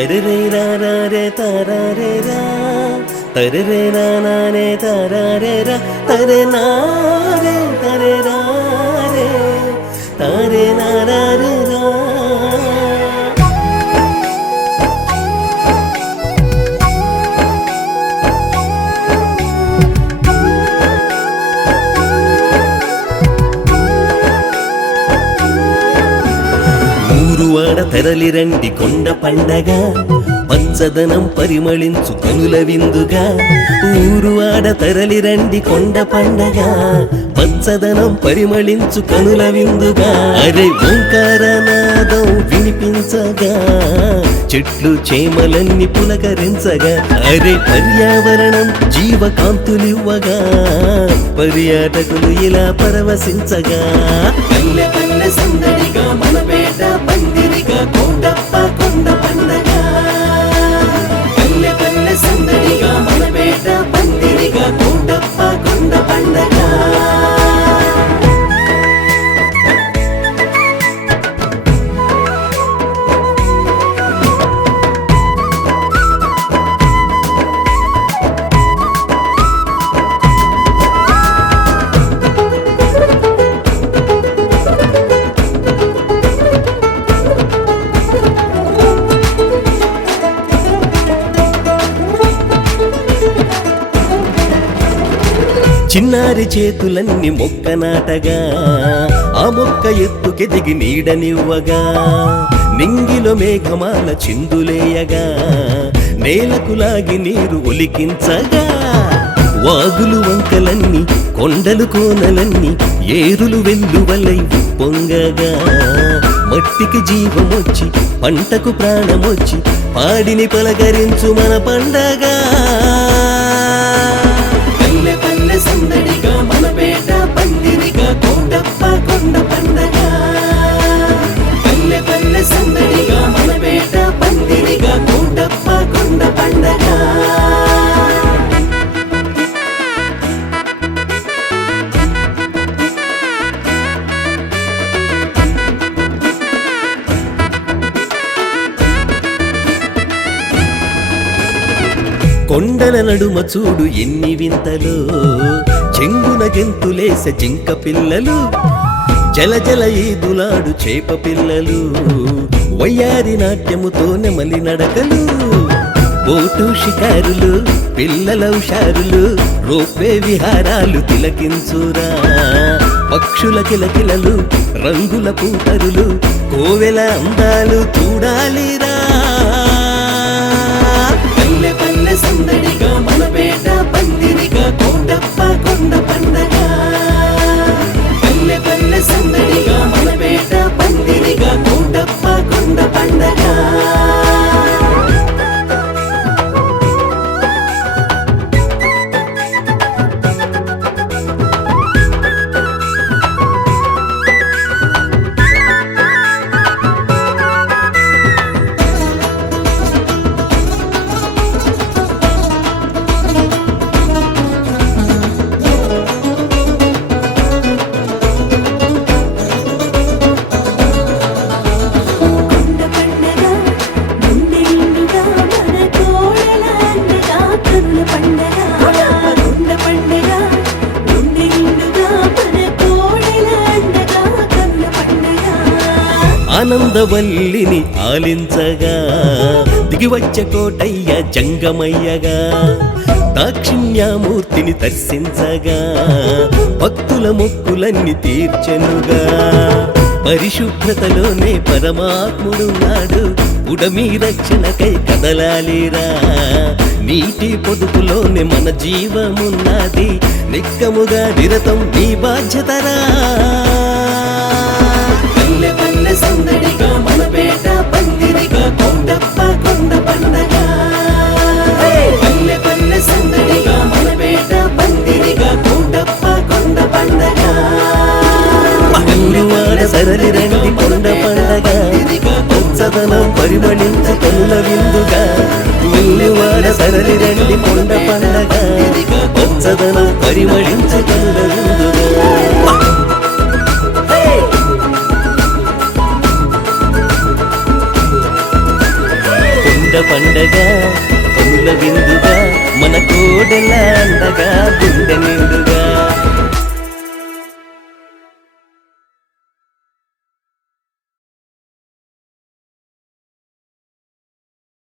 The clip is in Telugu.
తరరే రారే తరరే రా తరరే రానే తరరే రా తరే నారే తరే రారే తరే నారే రా. ఊరువాడ తరలిరండి కొండ పండగ పచ్చదనం పరిమళించు కనుల విందుగా. ఊరువాడ తరలిరండి కొండ పండగ పచ్చదనం పరిమళించు కనుల విందుగా. అరే ఓంకారనాదం వినిపించగా చెట్లు చేమలన్నీ పులకరించగా. అరే పర్యావరణం జీవకాంతులివ్వగా పర్యాటకులు ఇలా పరవశించగా. పల్లె పల్లె సందడిగా మన పేట పందిరిగా కోటప్ప కొండ పండగ. పల్లె పల్లె సందడిగా మన పేట పందిరిగా కోటప్ప కొండ పండగ. చిన్నారి చేతులన్నీ మొక్క నాటగా ఆ మొక్క ఎత్తుకెదిగి నీడనివ్వగా. నింగిలో మేఘమాల చిందులేయగా నేలకు లాగి నీరు ఒలికించగా. వాగులు వంకలన్నీ కొండలు కోనలన్నీ ఏరులు వెల్లువలై ఉప్పొంగగా. మట్టికి జీవమొచ్చి పంటకు ప్రాణమొచ్చి పాడిని పలకరించు మన పండగ. పల్లె పల్లె సందడిగా మన పేట పందిరిగా కోటప్ప కొండ పండగ. పల్లె పల్లె సందడిగా మన పేట పందిరిగా కోటప్ప కొండ పండగ. కొండల నడుమ చూడు ఎన్ని వింతలు చెంగున గెంతులేసే జింక పిల్లలు. జల జల ఈదులాడు చేప పిల్లలు వయ్యారి నాట్యముతో నెమలి నడకలు. బోటు షికారులు పిల్లల హుషారులు రోపే విహారాలు తిలకించురా. పక్షుల కిలకిలలు రంగుల పూతరులు కోవెల అందాలు చూడాలిరా. పల్లె పల్లె సందడిగా మన పేట పందిరిగా కోటప్ప కొండ పండగ. పల్లె పల్లె సందడిగా మన పేట పందిరిగా కోటప్ప కొండ పండగ. ఆనందవల్లిని ఆలించగా దిగివచ్చే కోటయ్య జంగమయ్యగా. దాక్షిణ్యమూర్తిని దర్శించగా భక్తుల మొక్కులన్నీ తీర్చెనుగా. పరిశుభ్రతలోనే పరమాత్ముడున్నాడు ఉడమి రక్షణకై కదలాలిరా. నీటి పొదుపులోనే మన జీవమున్నది నిక్కముగా నిరతం నీ బాధ్యతరా. పల్లె పల్లె సందడిగా మన పేట పందిరిగా కోటప్ప కొండ పండగ. పల్లె పల్లె సందడిగా మన పేట పందిరిగా కోటప్ప కొండ పండగ. ఊరువాడ సరళి రండి కొండ పండగ పచ్చదనం పరిమళించు కనుల విందుగా. ఊరువాడ సరళి రండి కొండ పండగ పచ్చదనం పరిమళించు కనుల విందుగా. నిండ పండగ కనుల విందుగా మన కోడెల అండగా గుండె నిండుగా